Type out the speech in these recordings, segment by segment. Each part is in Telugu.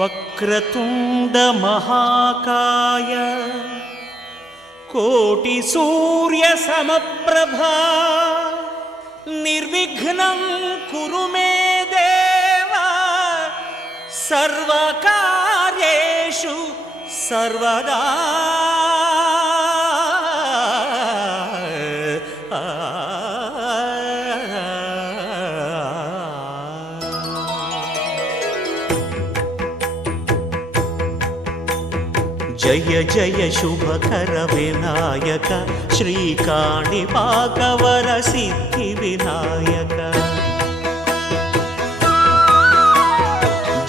వక్రతుండ మహాకాయ కోటి సూర్య సమప్రభా నిర్విఘ్నం కురు మే దేవ సర్వకార్యేషు సర్వదా. జయ జయ శుభకర వినాయక శ్రీకాణిపాకవర సిద్ధి వినాయక.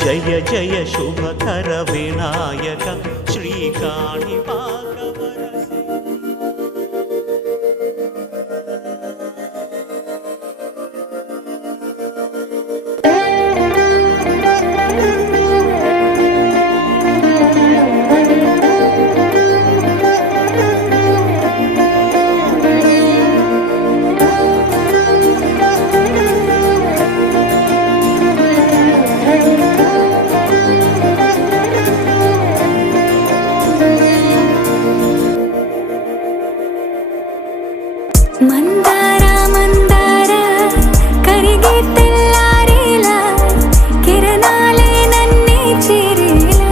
జయ జయ శుభకర వినాయక శ్రీకాణిపాకవర మందార మందార కరిగే తెల్లారేలా కిరణాలే నన్నే చేరేలా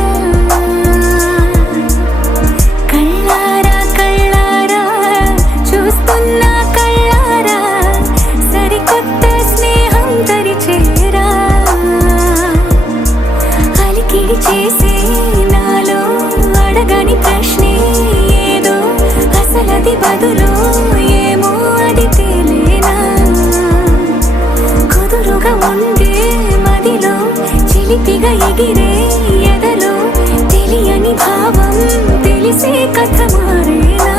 కళ్ళారా కళ్ళారా చూస్తున్నా కళ్ళారా సరికొత్త స్నేహం తరిచేరా అలికిడి చేసే నాలో అడగని ప్రశ్నే ఏదో అసలది బదులు ఉండే మదిలో చిలిపిగా ఎగిరే ఎదలో తెలియని భావం తెలిసే కథ మారేనా.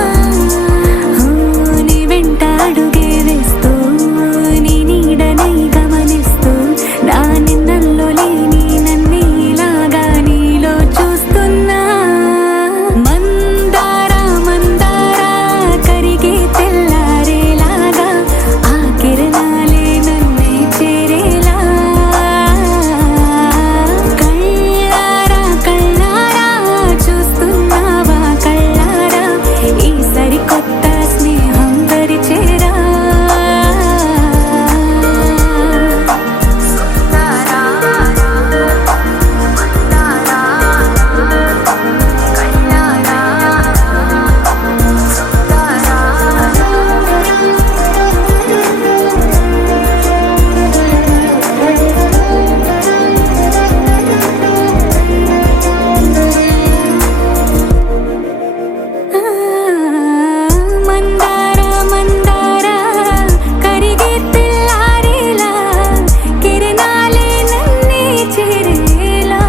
నీ వెంట అడుగే వేస్తూ నీ నీడనై గమనిస్తూ నా నిన్నల్లో లేని నన్నే ఇలాగా నీలో చూస్తున్నా. మందార మందార కరిగే తెల్లారేలాగా ఆ కిరణాలే నన్నే చేరేలా కళ్ళారా కళ్ళారా చూస్తున్నావా కళ్ళారా ఈ సరికొత్త స్నేహం పరిచేరా. మందార మందార కరిగే తెల్లారేలా కిరణాలే నన్నే చేరేలా.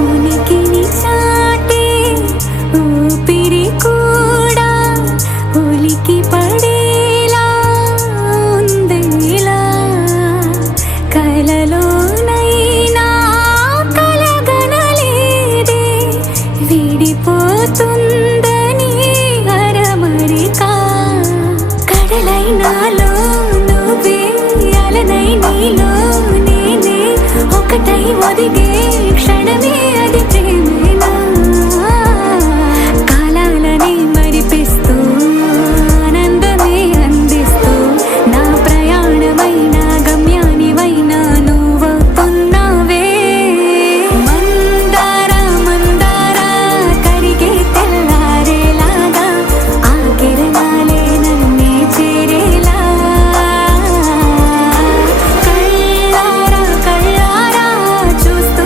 ఉనికిని చాటే ఊపిరి కూడా ఉలికి పడేలా ఉందేలా కలలోనైనా కలగనలేదే విడిపోతుందని అరమరిక కడలైనాలో నువ్వే అలనై నీలో నేనే ఒకటై ఒదిగే క్షణమే అది ప్రేమేనా. కాలాలని మరిపిస్తూ ఆనందమే అందిస్తూ నా ప్రయాణమైన గమ్యానివైన నువ్వవుతున్నావే. మందార మందార కరిగే తెల్లారేలాగా ఆ కిరణాలే నన్నే చేరేలా కళ్ళారా కళ్ళారా చూస్తూ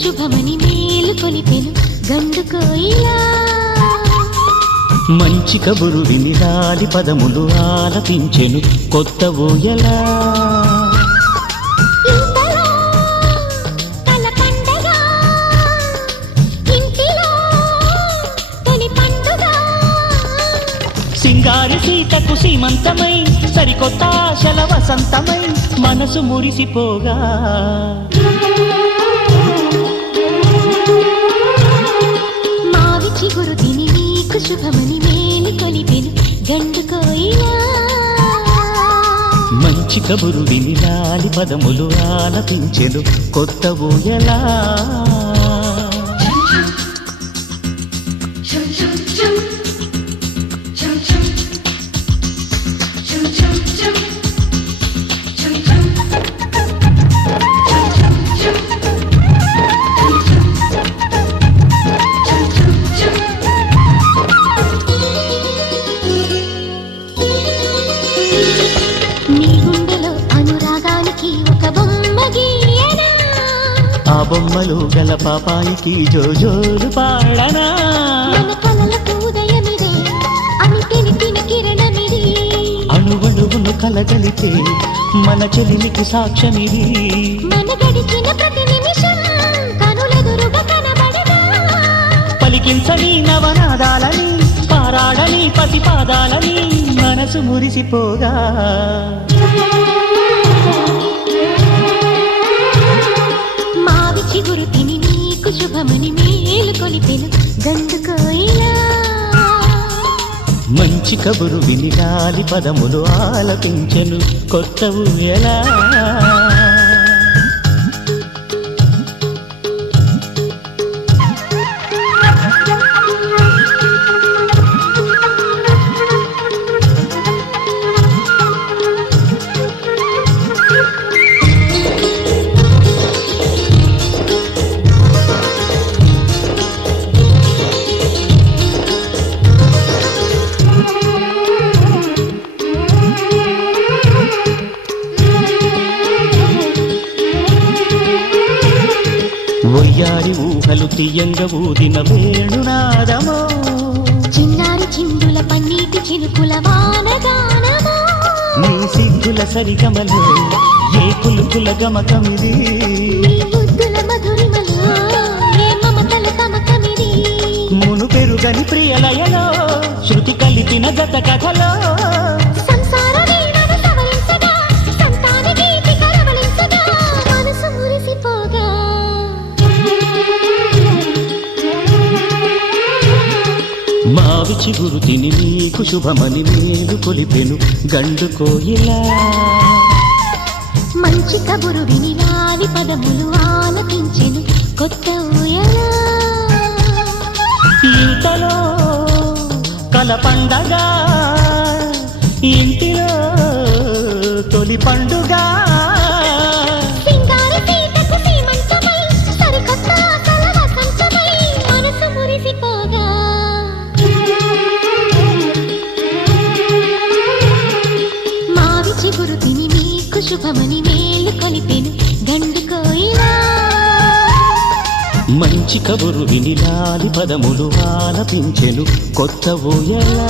శుభమని మేలు కొలిపెను గండు కోయిలా మంచి కబురు విని రాలి పదములు ఆలపించెను కొత్త ఊయలా సింగారి సీతకు సీమంతమై సరికొత్త ఆశల వసంతమై మనసు మురిసిపోగా చిగురు తిని నీకు శుభమని మేలు కొలిపెను గండు కోయిలా మంచి కబురు విని లాలి పదములు ఆలపించెను కొత్త ఊయలా ఆ బొమ్మలు గల పాపాయికి జోజోలు పాడనా మన కలలకు ఉదయమిదే అని తెలిపిన కిరణమిది అణువణువును కలగలితే మన చెలిమికి సాక్ష్యమిది మన గడిచిన ప్రతి నిమిషం కనులెదురుగా కనబడదా పలికించని నవనాదాలని పారాడని పసిపాదాలని మనసు మురిసిపోగా చిగురు తిని నీకు శుభమని మేలు కొలిపెను గండు కోయిలా మంచి కబురు విని గాలి పదములు ఆలపించెను కొత్త ఊయలా ఒయ్యారి ఊహలు తీయంగ ఊదిన వేణునాదమో చిన్నారి చిందుల పన్నీటి చినుకుల వానగానమో నీ సిగ్గుల సరిగమలో ఏ కులుకుల గమకమిది నీ బుద్ధుల మధురిమలో ఏ మమతల కమకమిది మును పెరుగని ప్రియలయలో శృతి కలిపిన గత కథలో సంసార వీణను సవరించగా సంతాన గీతి కరవలించగా మనసు మురిసిపోగా మావి చిగురు తిని నీకు శుభమని మేలు కొలిపెను గండు కోయిలా మంచి కబురు విని లాలి పదములు ఆలపించెను కొత్త ఊయలా ఇంతలో కల పండగ ఇంటిలో తొలి పండుగ సింగారి సీతకు సీమంతమై సరికొత్త ఆశల వసంతమై మనసు మురిసిపోగా మావి చిగురు తిని నీకు శుభమని మేలు కొలిపెను గండు కోయిలా మంచి కబురు విని లాలి పదములు ఆలపించెను కొత్త ఊయలా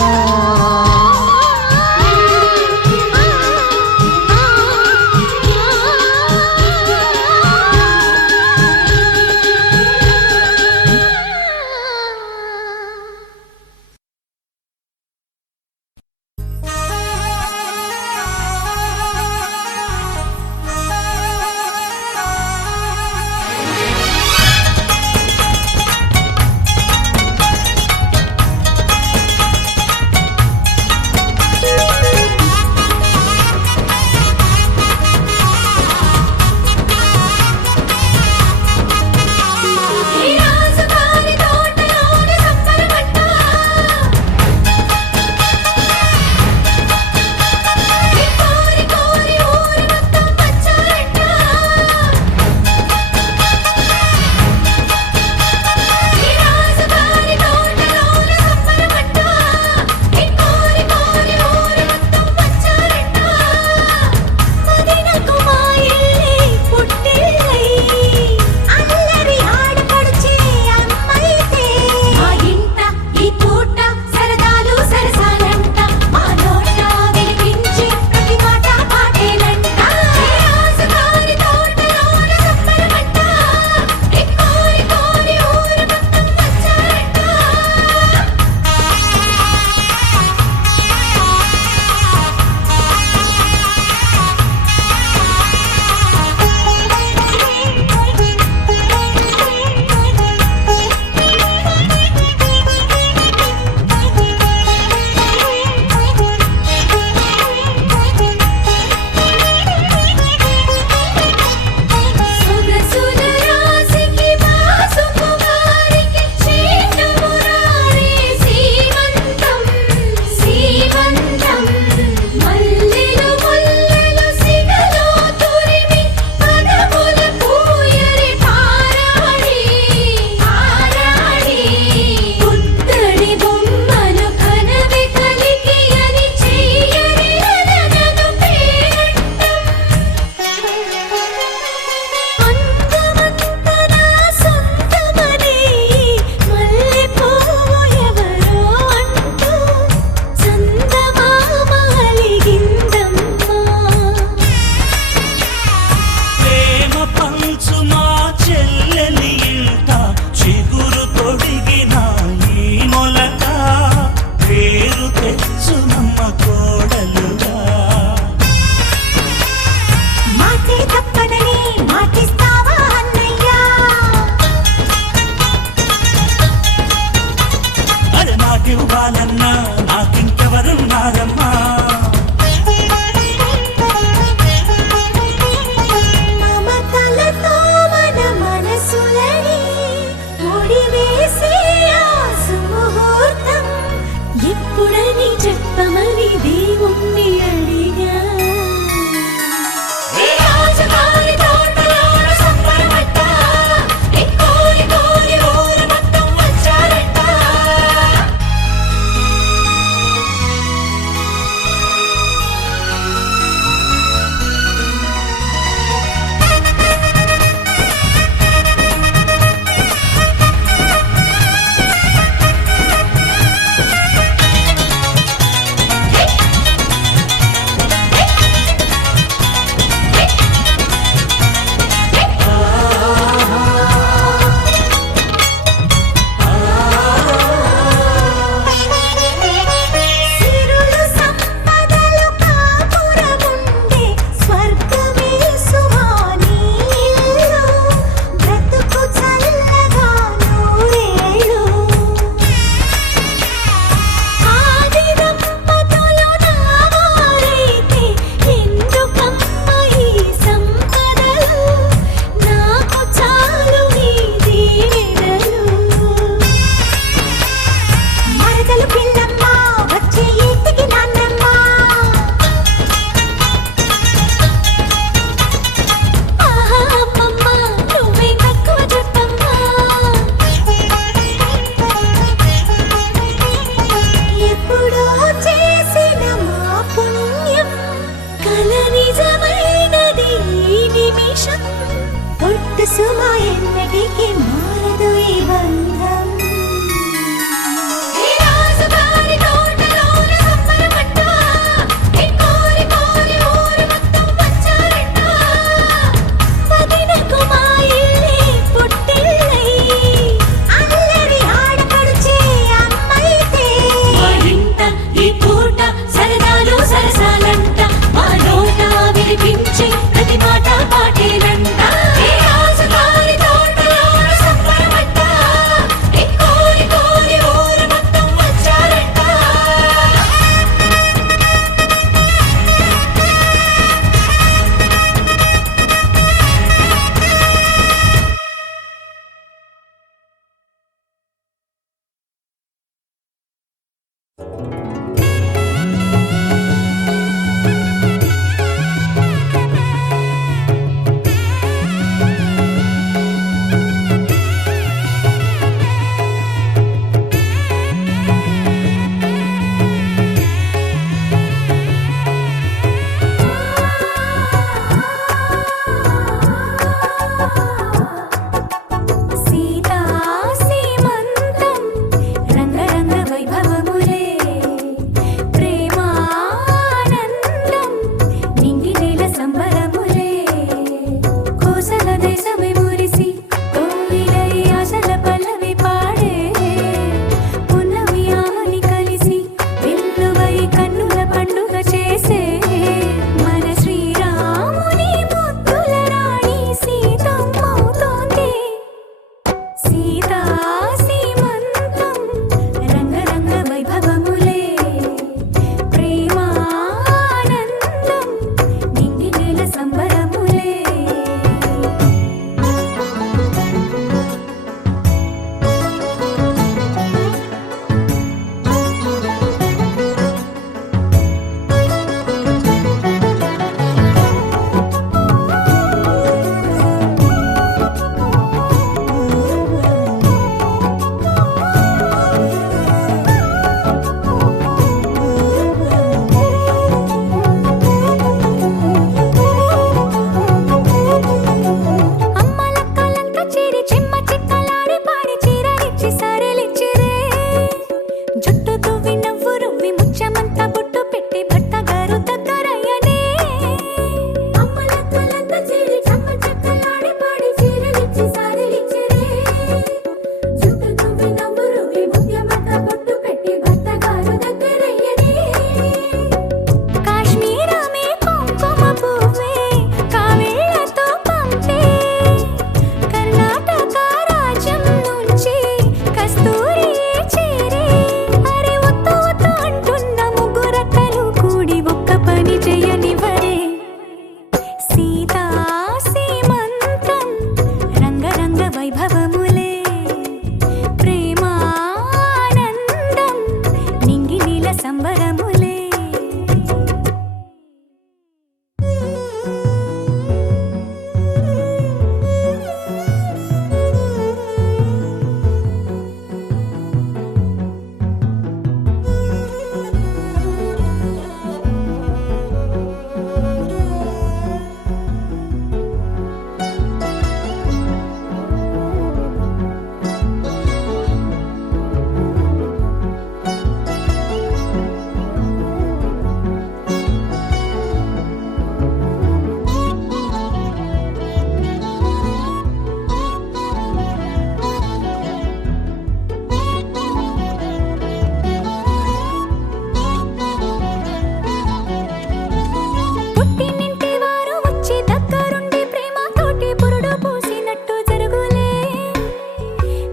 పుట్టినింటి వారు వచ్చి దగ్గరుండి ప్రేమతోటి పురుడు పూసినట్టు జరుగులే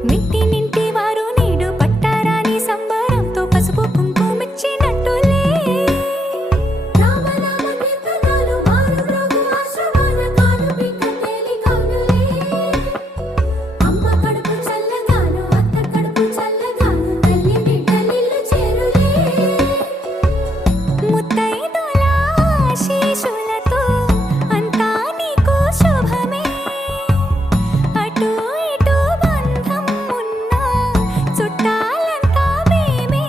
మిట్టినింటి వారు నీడు పట్టారాని సంబరంతో పసుపు కుంకుమిచ్చినట్టులే రామనామ కీర్తనలు మారు మ్రోగు ఆశ్రమాల కాలు బిడ్డ తేలి కౌలులే అమ్మ కడుపు చల్లగాను అత్త కడుపు చల్లగాను తల్లి బిడ్డలిల్లు చేరులే ముత్తైదుల ఆశీస్సులతో అంతా నీకు శుభమే అటు ఇటు బంధం ఉన్నా చుట్టాలంతా మేమే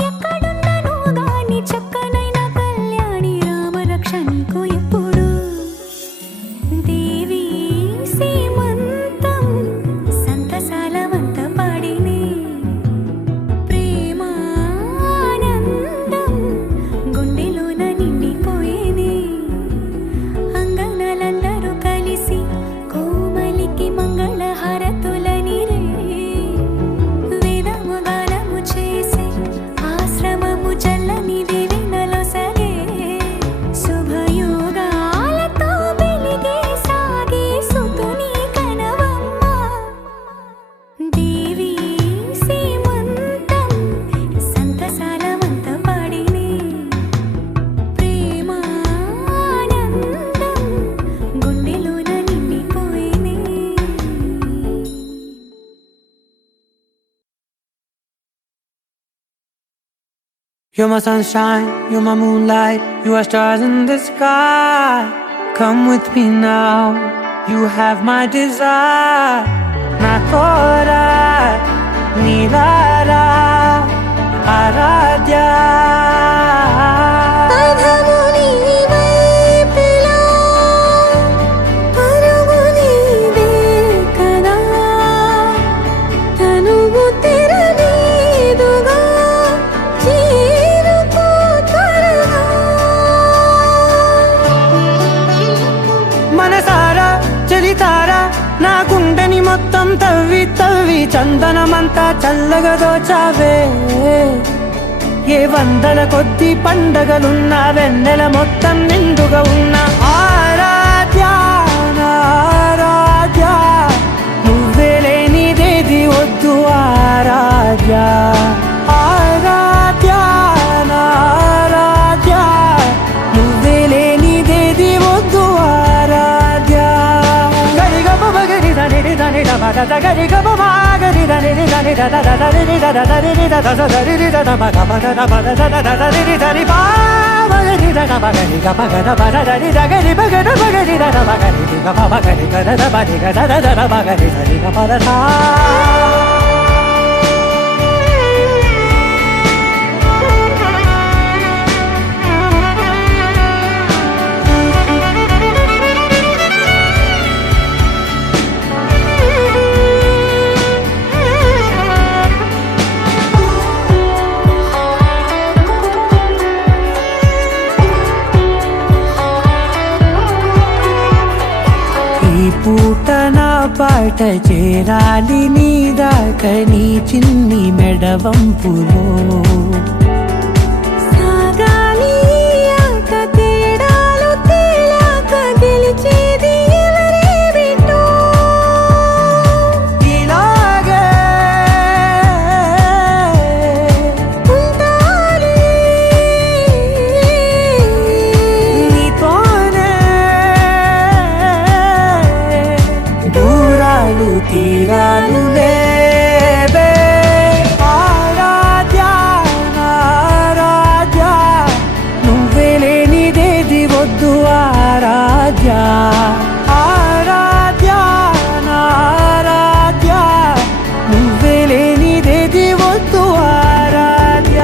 ఎక్కడున్నను గాని చక్కనైన కళ్యాణి రామరక్ష నీకు ఎప్పుడు దేవి సీమంతం సంతసాల వంత పాడినే ప్రేమానందం గుండెలోన నిండిపోయేనే అంగనలందరూ కలిసి కోమలికి మంగళ హారతులనిరే వేదము గానము చేసే ఆశ్రమము చల్లని దేవెనలో సగే శుభయోగాలతో వెలిగే సాగే సుతుని కనవమ్మ దేవి సీమంతం సంతసాల వంత పాడినే ప్రేమానందం గుండెలోన నిండిపోయేనే You're my sunshine, you're my moonlight, you are stars in the sky. Come with me now, you have my desire. Nakora, Nilara, Aradhya. పదము నీవైపులా పరుగు నీదే కదా తనువు తెరనీదుగా చేరుకో త్వరగా మనసారా చలితారా నా గుండెని మొత్తం తవ్వి తవ్వి చందనమంతా చల్లగా దోచావే ఏ వందల కొద్ది పండగలున్న వెన్నెల మొత్తం నిండుగా ఉన్న ఆరాధ్య నా ఆరాధ్య నువ్వే లేనిదేది వద్దు ఆరాధ్య ఆరాధ్య నా ఆరాధ్య నువ్వే లేనిదేది వద్దు ఆరాధ్య గరిగమ బగరి దని దని డబద గరి గమ మాగరి దని దని దద దని దద దని దద సదరి దద మగ పద పద దద దని దని పా మగరి దద మగరి గమ గద పద దని దగరి బగద మగరి దద మగరి గమ మగరి గద బది గద దద మగరి దని గమ పద సా ఈ పూట నా పాట చేరాలి నీ దాకా నీ చిన్ని మెడవంపులో సాగాలి ఆట తేడాలు తేలాక గెలిచేది ఎవరే బిడ్డో ఇలాగే ఉంటాలి నీతోనే దూరాలు తీరాలు లేవే ఆరాధ్య నా ఆరాధ్య నువ్వే లేనిదేది వద్దు ఆరాధ్య ఆరాధ్య నా ఆరాధ్య నువ్వే లేనిదేది వద్దు ఆరాధ్య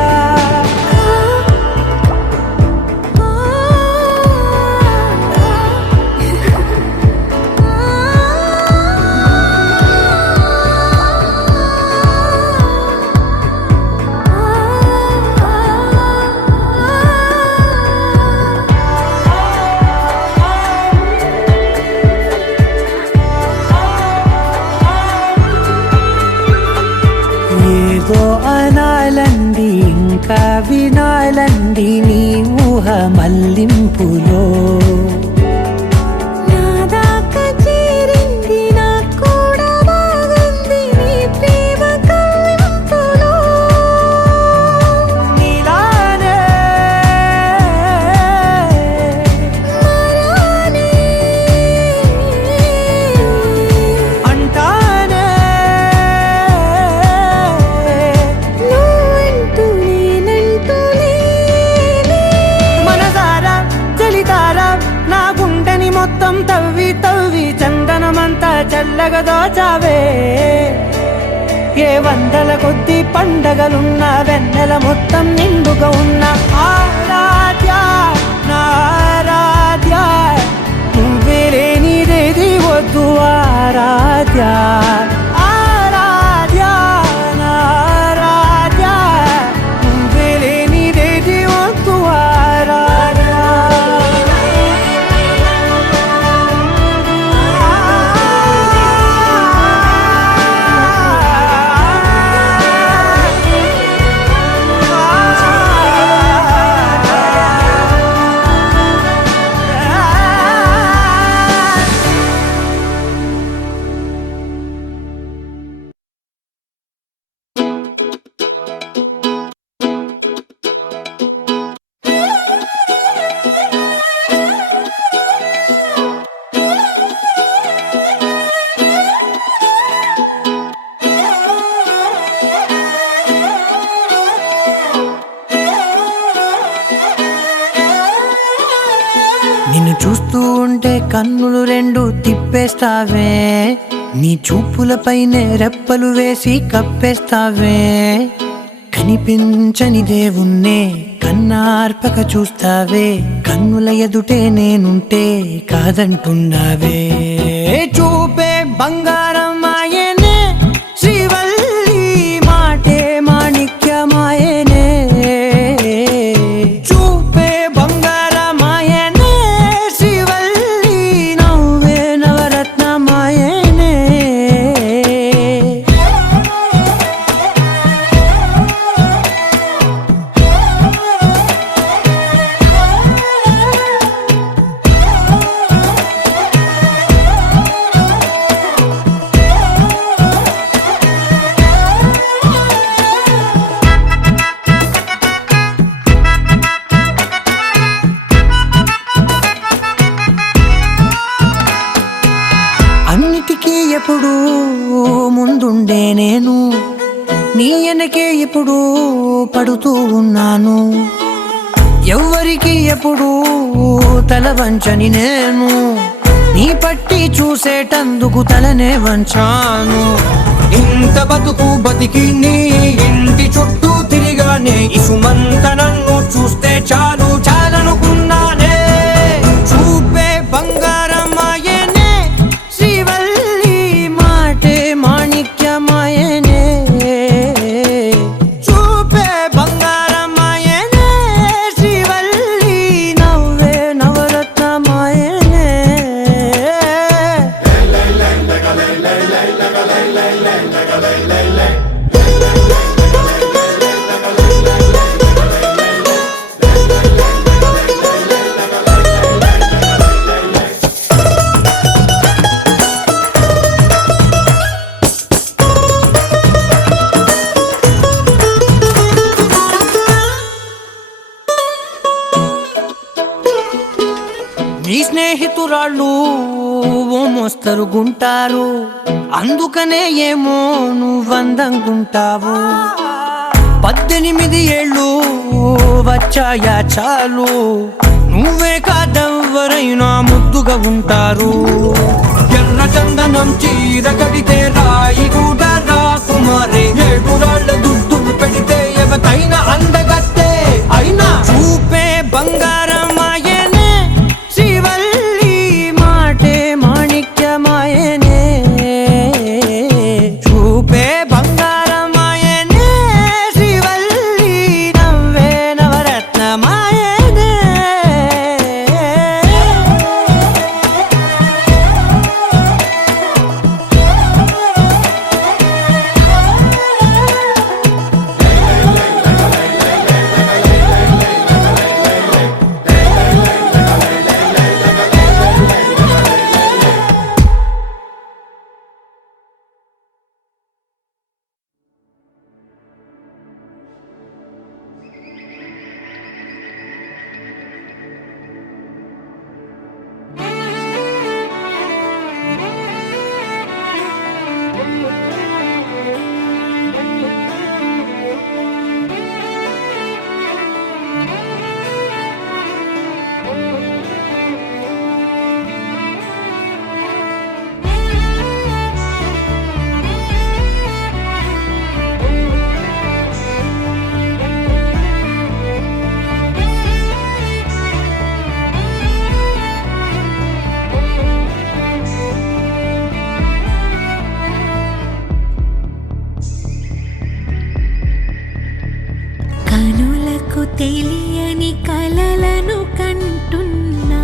ఏదో అనాలంది ఇంకా వినాలంది నీ ఊహ మల్లింపులో నాదాకా చేరింది నాకు కూడా బాగుంది నీ ప్రేమ కవ్వింపులో నీలానే మరానే అంటానే నువ్వంటూ నేనంటూ లేనే మనసారా చలితారా నా గుండెని మొత్తం తవ్వి తవ్వి చందనమంతా చల్లగా దోచావే ఏ వందల కొద్ది పండగలున్న వెన్నెల మొత్తం నిండుగా ఉన్న ఆరాధ్య నా ఆరాధ్య నువ్వే లేనిదేది వద్దు ఆరాధ్య ఆరాధ్య నా ఆరాధ్య నువ్వే లేనిదేది వద్దు నిన్ను చూస్తూ ఉంటే కన్నులు రెండు తిప్పేస్తావే నీ చూపులపైనే రెప్పలు వేసి కప్పేస్తావే కనిపించని దేవుణ్ణే కన్నార్పక చూస్తావే కన్నుల ఎదుటే నేనుంటే కాదంటున్నావే చూపే బంగారం ఆయనే శ్రీవల్లి మాటే మాణిక్యమాయనే చూపే బంగారమాయనే శ్రీవల్లి నవ్వే నవరత్నమాయనే అన్నిటికీ ఎప్పుడు ముందుండే నేను నీ వెనకే ఎప్పుడు పడుతూ ఉన్నాను ఎవ్వరికి ఎప్పుడు తల వంచని నేను నీ పట్టి చూసేటందుకు తలనే వంచాను ఇంత బతుకు బతికి నీ ఇంటి చుట్టూ తిరిగానే ఇసుమంత నన్ను చూస్తే చాలు చాలనుకున్నానే చూపే బంగారమాయనే శ్రీవల్లి మాటే మాణిక్యమాయనే చూపే బంగారమాయనే శ్రీవల్లి నవ్వే నవరత్నమాయనే నీ స్నేహితురాళ్ళు ఓ మోస్తరుగుంటారు అందుకనే ఏమో నువ్వందంగుంటావు 18 ఏళ్ళు వచ్చాయా చాలు నువ్వే కాదెవ్వరైనా ముద్దుగా ఉంటారు ఎర్ర చందనం చీర కడితే రాయి కూడా రాకుమారే 7 రాళ్ళ దుద్దులు పెడితే ఎవతైనా అందగత్తే అయినా చూపే బంగారమాయనే శ్రీవల్లి మాటే మాణిక్యమాయనే చూపే బంగారమాయనే శ్రీవల్లి నవ్వే నవరత్నమాయనే కలలను కంటున్నా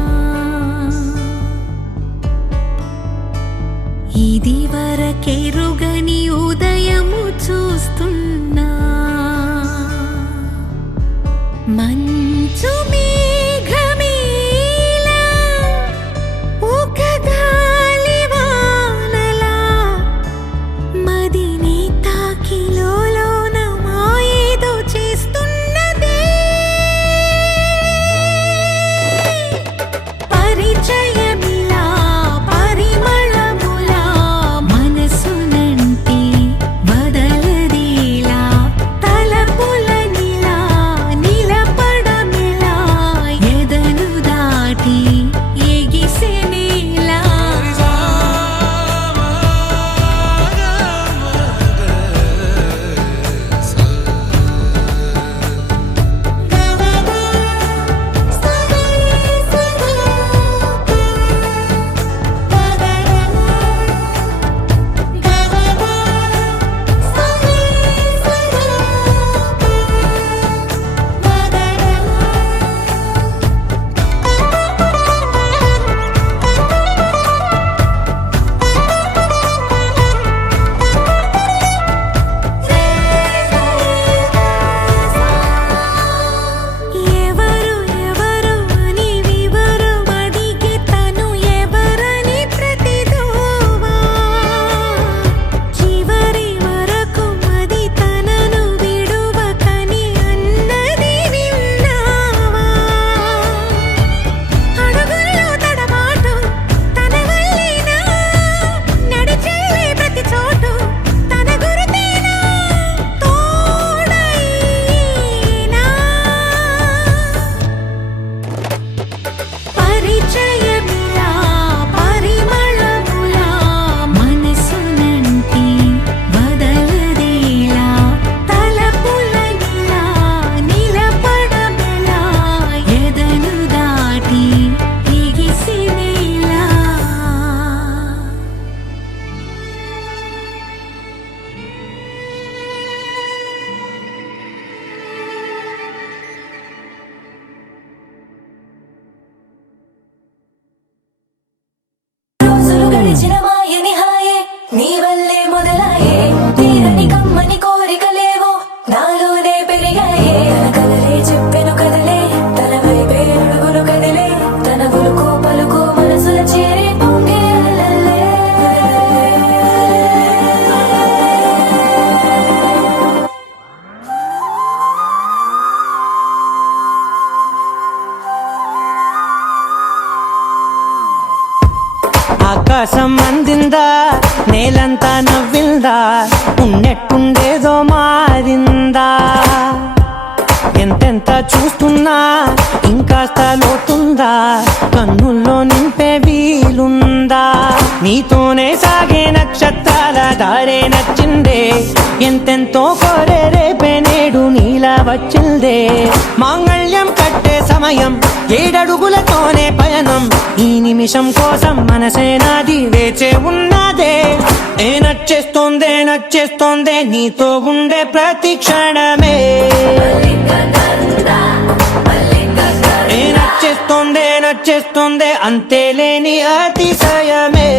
ఇది వరకెరుగని ఉదయము చూస్తున్నా మంచు మేఘమేలా ఒక గాలివానలా మదిని తాకిలోన మాయేదో చేస్తున్నదే పరిచయమిలా పరిమళములా మనసునంటి వదలదేలా తలపులనిలా నిలపడమిలా ఎదను దాటి ఎగిసెనేలా ఎవరు ఎవరు అని వివరు అడిగే తను ఎవరని ప్రతిదోవా చివరి వరకు మది తనను విడువకని అన్నది విన్నావా అడుగుల్లో తడబాటు తన వల్లేనా నడిచేవే ప్రతి చోటు తన గురుతేనా తోడైనా పరిచయమిలా పరిమళములా మనసునంటి వదలదేలా తలపులనిలా నిలపడమెలా ఎదను దాటి ఎగిసినేలా రోజులు గడిచిన మాయని హాయే నీ వల్లే మొదలాయే తీరని కమ్మని కోరికలేవో నాలోనే పెరిగాయే తన కలలే చెప్పెను కదలే తన వైపే అడుగులు కదిలే తన గులుకు పలుకు మనసుల చేరి పొంగే అలలే. ఆకాశం అందిందా నేలంతా నవ్విందా ఉన్నట్టుండేదో మారిందా ఎంతెంత చూస్తున్నా ఇంకాస్త లోతుందా కన్నుల్లో నింపే వీలుందా నీతోనే సాగే నక్షత్రాల దారే నచ్చిందే ఎంతెంతో కోరే రేపే నేడు నీలా వచ్చిందే మాంగళ్యం కట్టే సమయం 7 అడుగులతోనే పయనం ఈ నిమిషం కోసం మనసే నాది వేచే ఉన్నదే ఏ నచ్చేస్తోందే నచ్చేస్తోందే నీతో ఉండే ప్రతి క్షణమే ఏ నచ్చేస్తోందే నచ్చేస్తోందే అంతేలేని అతిశయమే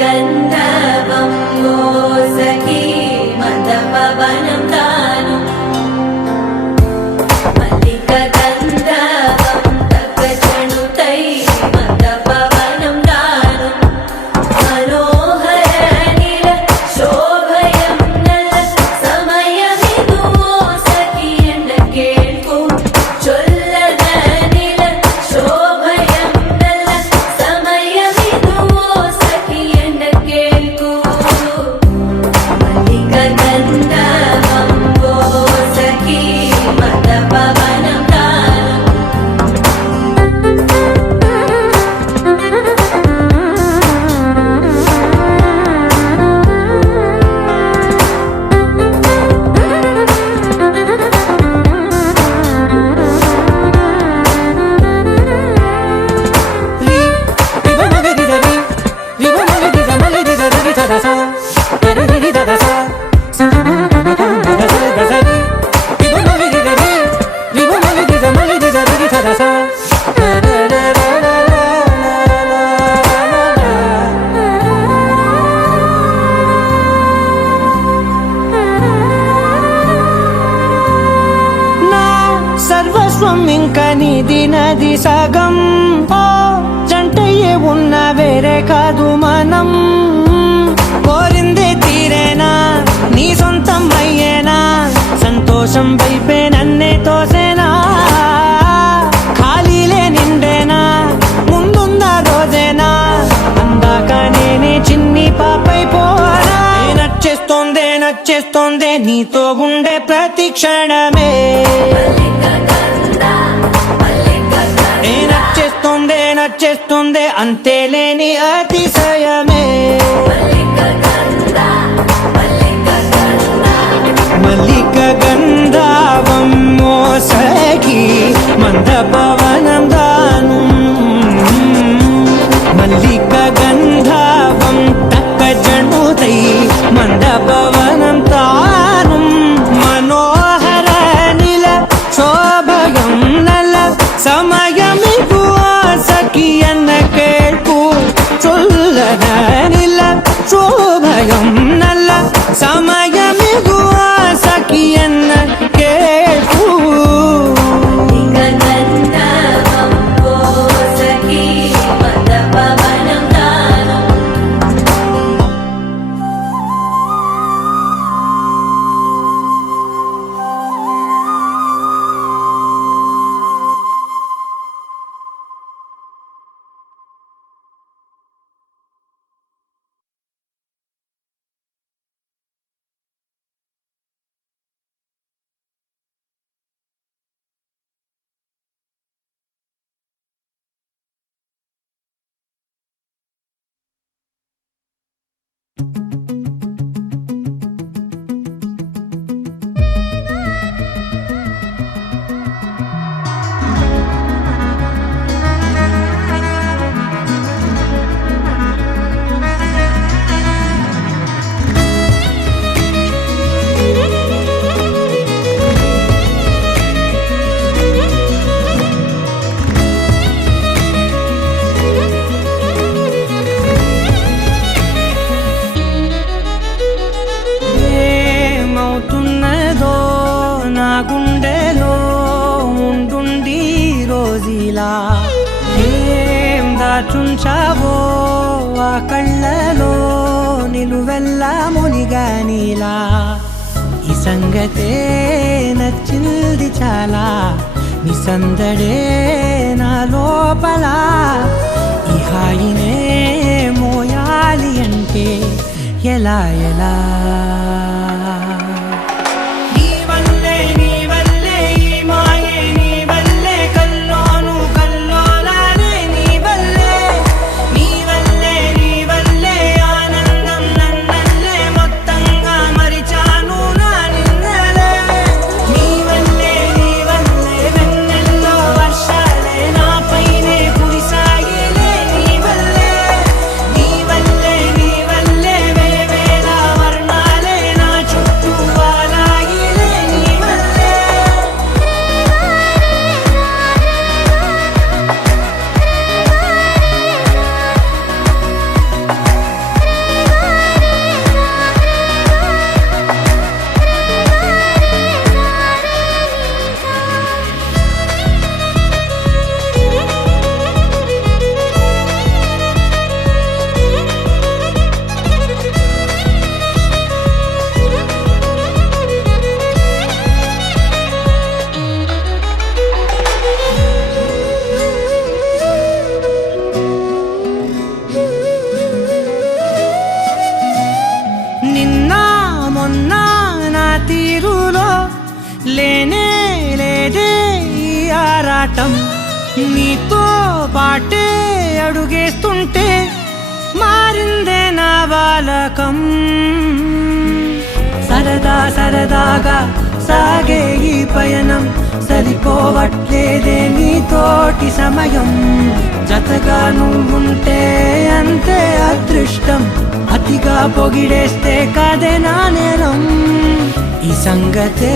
గంధర్వం మోసకి మందపవనం తాను మల్లిక గంధర్వం తగ్గచణుతై మందపవనం తాను మనోహర నిల శోభయం నల సమయమిదు మోసకి ఎండ కేಳ್ಕು చొల్లద నిల శోభయం నల సమయమిదు మోసకి ఎండ కేಳ್కు మల్లిక గంధర్వం సగం ఇంకా నీది నది సగం ఓ జంటయ్యే ఉన్న వేరే కాదు మనం కోరిందే తీరేనా నీ సొంతం అయ్యేనా సంతోషం వైపే నన్నే తోసేనా ఖాళీలే నిండేనా ముందుందా రోజేనా అందాక నేనే చిన్ని పాపై పోనా నచ్చేస్తోందే నీతో ఉండే ప్రతి క్షణమే నచ్చేస్తోందే అంతేలేని అతిశయమే మల్లిక గంధావం మోసగి మందపవనం దాను మల్లిక గంధావం తక్క జణుతై మందపవనం తాను మనోహర నిల శోభయం నల సమయమిగు సఖియన్న కేൾపు చొల్లన నిల శోభయం నల్ల సమయమిగు సఖియన్న కేൾపు గుండెలో ఉండుండి రోజీలా ఏం దాచుంచావో ఆ కళ్ళలో నిలువెల్లా మునిగానిలా ఈ సంగతే నచ్చింది చాలా నీ సందడే నా లోపల ఈ హాయినే మోయాలి అంటే ఎలా ఎలా లేనే లేదే ఈ ఆరాటం నీతో పాటే అడుగేస్తుంటే మారిందే నా బాలకం సరదాగా సాగే ఈ పయనం సరిపోవట్లేదే నీతోటి సమయం జతగా నువ్వుంటే అంతే అదృష్టం అతిగా పొగిడేస్తే కదే నా నేరం ఈ సంగతే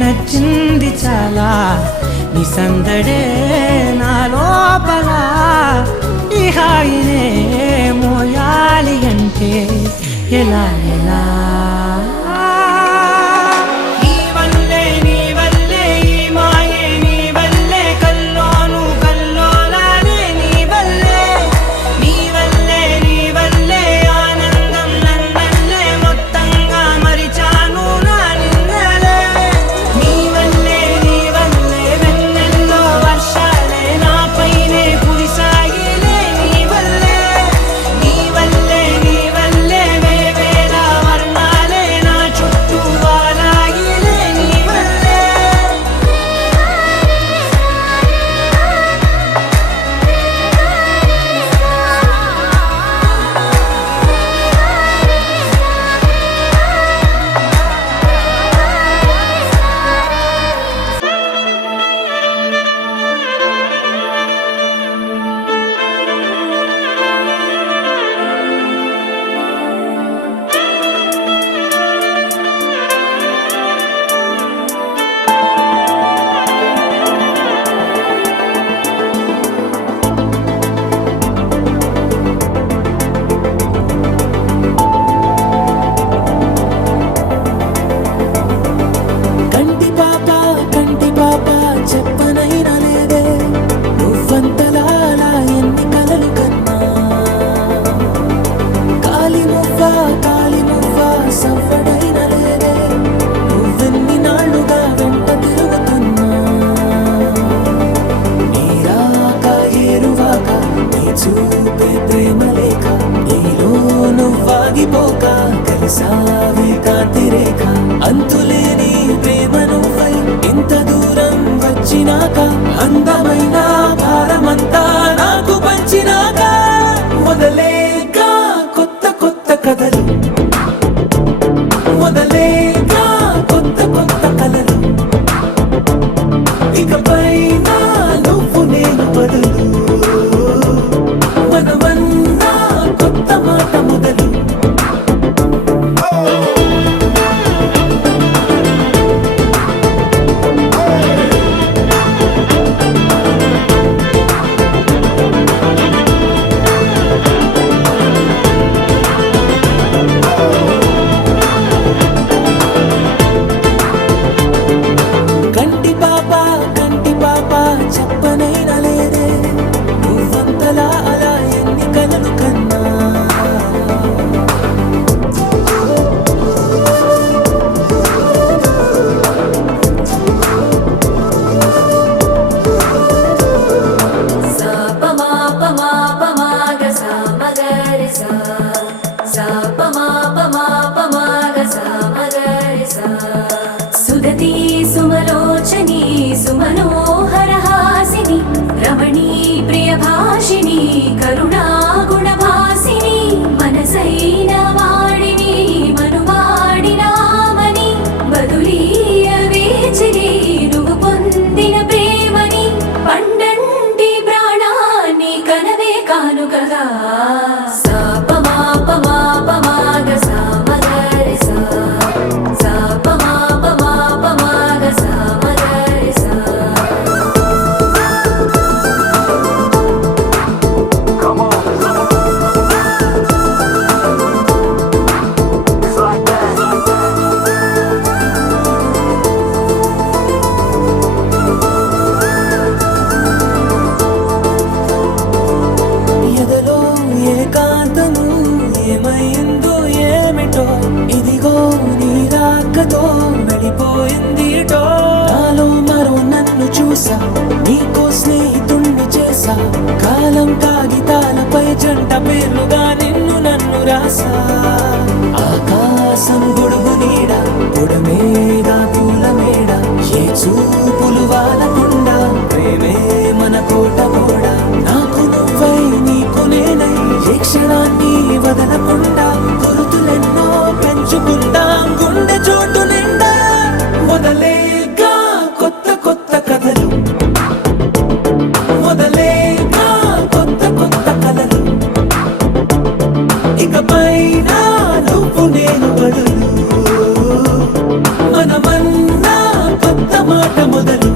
నచ్చింది చాలా నీ సందడే నా లోపల ఈ హాయినే మోయాలి అంటే ఎలా ఎలా నీ వల్లే ఈ మాయే నీ వల్లే పంచుకున్నాక అందమైన భారమంతా నాకు పంచినాక మొదలేగా కొత్త కొత్త కథలు మొదలేగా కొత్త కొత్త కలలు ఇకపై నువ్వు నేను బదులు మనమన్నా కొత్త మాట మొదలు కంటి పాప చెప్పనైనా లేదే నువ్వంతలా అలా ఎన్ని కలలు కన్నా సుదతి సుమలోచని సుమనోహర హాసిని రమణీ ప్రియ భాషిని కరుణా గుణ భాసిని మనసైన వాడిని మనువాడినామని బదులీయ వేచిని నువ్వు పొందిన ప్రేమని పండంటి ప్రాణాన్ని కనవే కానుకగా ఎదలో ఏకాంతము ఏమైందో ఏమిటో ఇదిగో నీ రాకతో వెళ్ళిపోయిందిటో నాలో మరో నన్ను చూసా నీకో స్నేహితుణ్ణి చేసా కాలం కాగితాలపై జంట పేర్లుగా నిన్ను నన్ను రాసా ఆకాశం గొడుగు నీడ పొడమేగా పూల మేడ ఏ చూపులు వాలకుండా ప్రేమే మన కోట గోడ నాకు నువ్వై నీకు నేనై ఏ క్షణాన్ని వదలకుండా గురుతులెన్నో పెంచుకుందాం గుండె చోటు నిండా మొదలేగా కొత్త కొత్త కథలు మొదలేగా కొత్త కొత్త కలలు ఇకపై నువ్వు నేను బదులు మనమన్నా కొత్త మాట మొదలు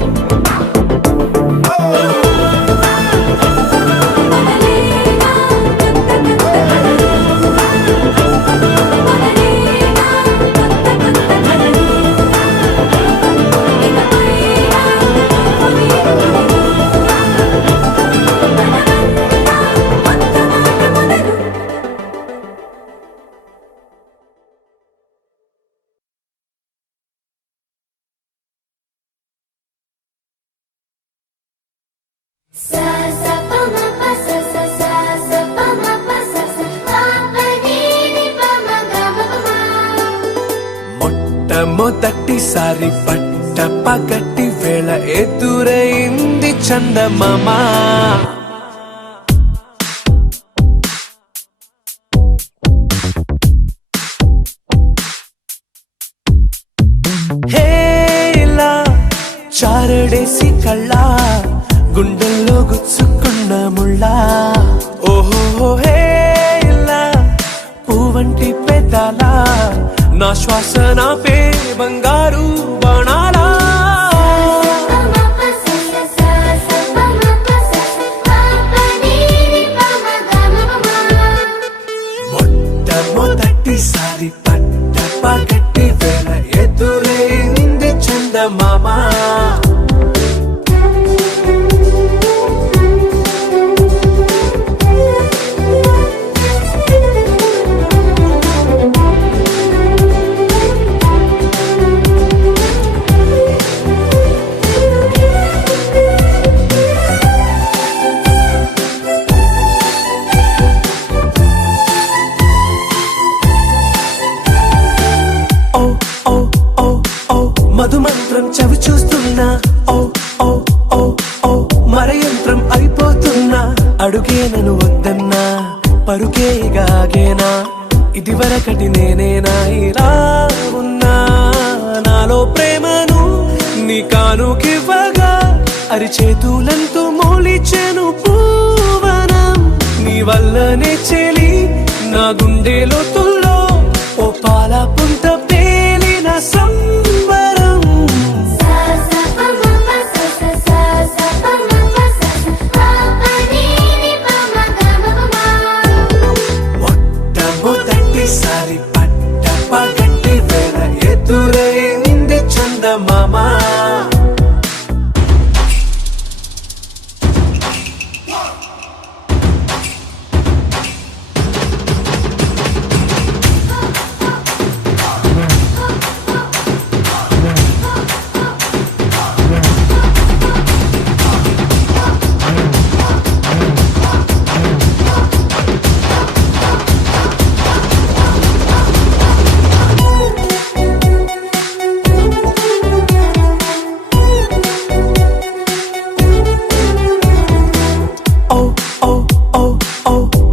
మొట్టమొదటిసారి పట్ట పగటి వేళ ఎదురైంది చందమామ హేలా చారడేసి కళ్ళ గుండెల్లో గుచ్చుకున్న ముళ్ళ ఓహో హేలా పువ్వంటి పెదాల నా శ్వాస నాపే బంగారు బాణాలా మొట్టమొదటిసారి పట్ట పగటి వేళ ఎదురైంది చందమామ మధుమంత్రం చవి చూస్తున్నా ఓ ఓ ఓ అడుగే నన్ను వద్దన్నా పరుకేగాగేనా ఇది వరకటి నేనేనా ఇలా ఉన్నా నాలో ప్రేమను నీ కానుకివ్వగా అరిచేతులంతో మోలిచెను పూవనం నీ వల్లనే చెలి నా గుండెలో తుల్లో ఓ పాల పుంత పేలిన సంబరం సా సా ప మ ప స స సా సా ప మ ప స స ప ప ని ని ప మ గ మ ప మ మొట్టమొదటిసారి పట్ట పగటి వేళ ఎదురైంది చందమామ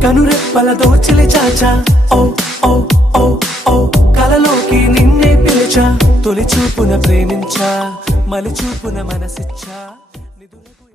కనురెప్పల దోచిలి చాచా ఓ ఓ ఓ ఓ కలలోకి నిన్నే పిలిచా తొలి చూపున ప్రేమించా మలి చూపున మనసిచ్చా నిదురకు